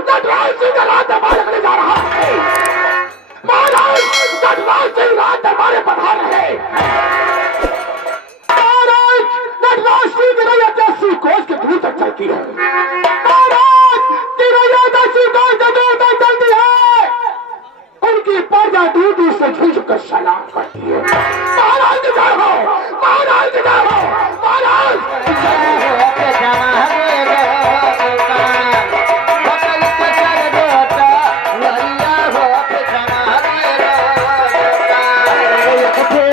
नटराज सिंह का राज दरबार करने जा रहा है। महाराज नटराज सिंह राज दरबार पधार रहे। महाराज नटराज सिंह की रैया 80 कोस के दूर तक चलती है। महाराज की रैया 80 कोस के दूर तक चलती है। उनकी प्रजा दूर दूर से झुक कर सलाम करती है। महाराज की जय हो, महाराज की जय हो, महाराज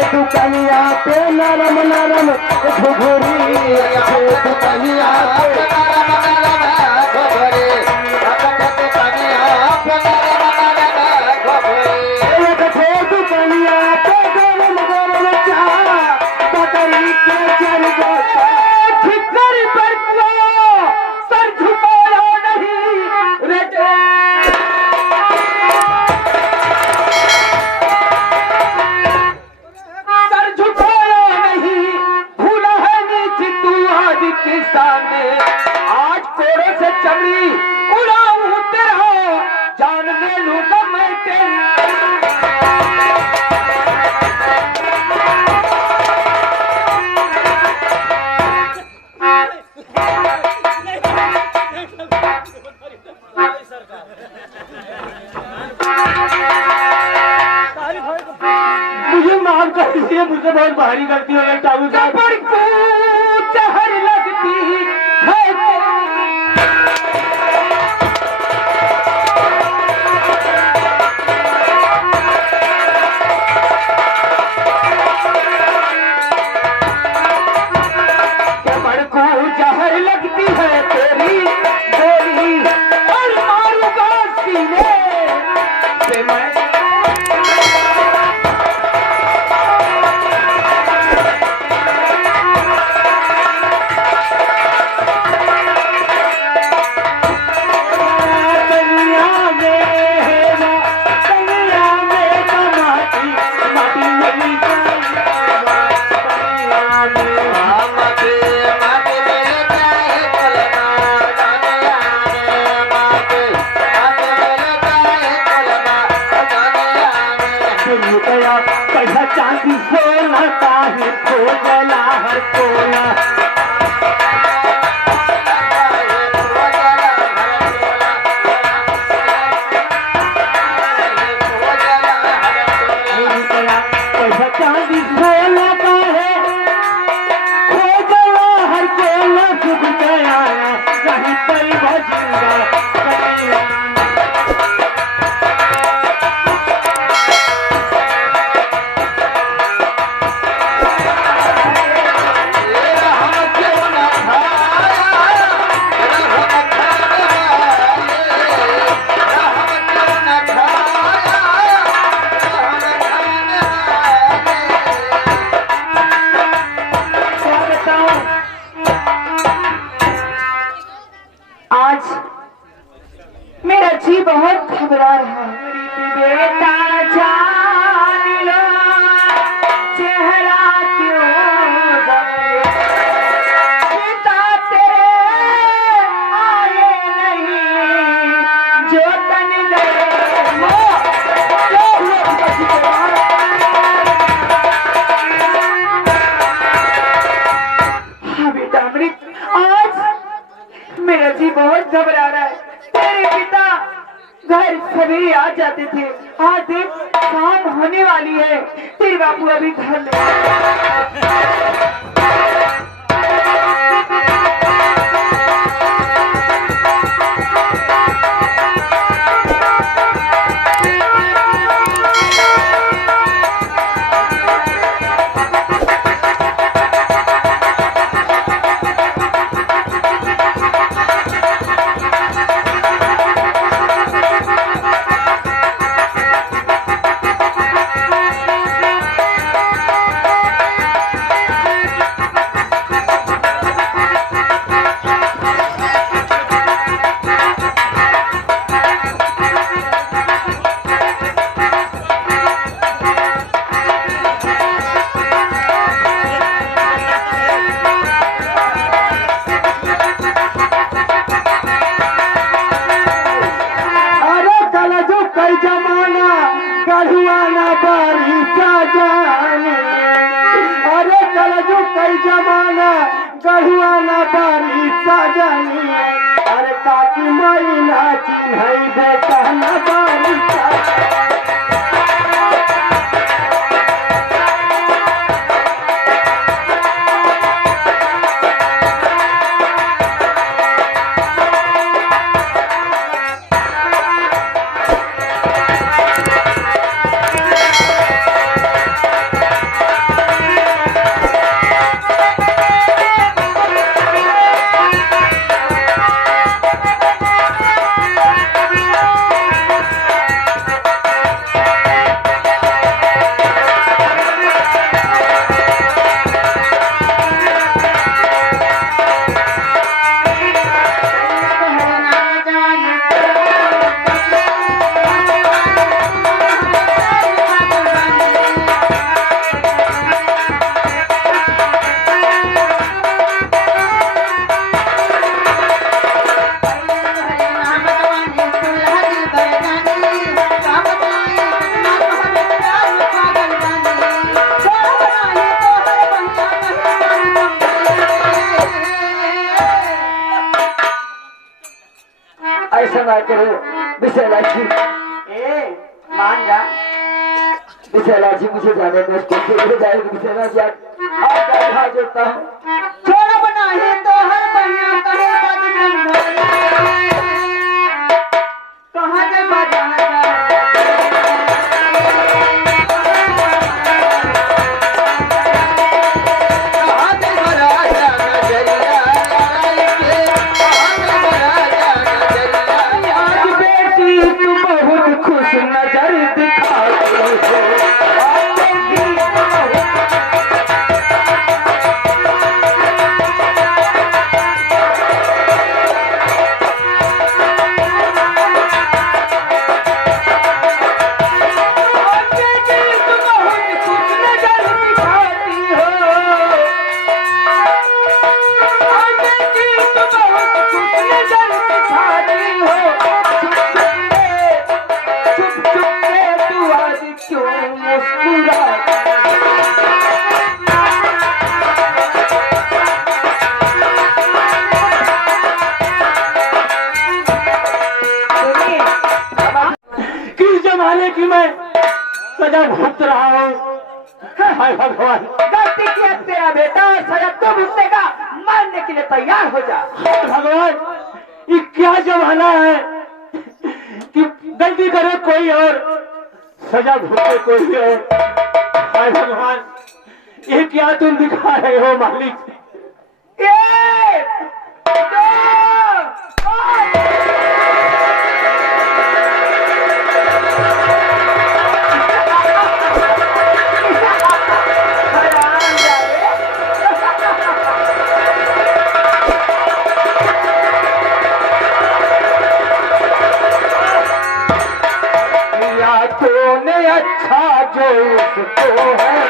दुकनिया पे नरम नरम घुघुरी दुकनिया पे नरम नरम घुघुरी दुकनिया पे गरम गरम चाह बकरी के चल गोता ठिकरी पर सर झुकाया नहीं रटे आज कोड़े से चमड़ी उड़ाऊं तेरा जान ले लूंगा मैं तेरी। मुझे माफ कर दीजिए, मुझे बहुत भारी गलती हो गई टाबू साहब। चहर लगती है कमर को जहर लगती है तेरी गोली और मारूंगा सीने से मैं। कैसा चांदी सोना ताही खोजला हर कोना कैसा चांदी सोना का है खोजला हर कोना सुख गया कहीं पर बजूंगा। आज मेरा जी बहुत घबरा रहा है। बेटा जान लो चेहरा क्यों पिता तेरे आए नहीं जो तन गए हाँ बेटा अमृत, आज मेरा जी बहुत घबरा रहा है। तेरे पिता घर सवेरे आ जाते थे, आज देख शाम होने वाली है, तेरे बापू अभी घर नहीं। आई जमाना गढ़ुआ न बारी सजनी अरे काकी माई ना चिन्ह बेटा न बारी सजनी ऐसा ना करो विशाला जी मान जा विशाला जी मुझे जाने में स्कूल से जाएगी विशाला जी आप हाथ जोड़ता हूँ छोड़ बना है तो हर बनिया कहे कहाँ जा बाजा खुश नजर दिखाती हो कि मैं सजा भुगत रहा हूँ। हाय भगवान, गलती किया तेरा बेटा, सजा तो भुगतेगा, मारने के लिए तैयार हो जा। भगवान ये क्या जमाना है कि गलती करे कोई और सजा भुगते कोई और। हाय भगवान ये क्या तुम दिखा रहे हो मालिक। तूने अच्छा जो उसको है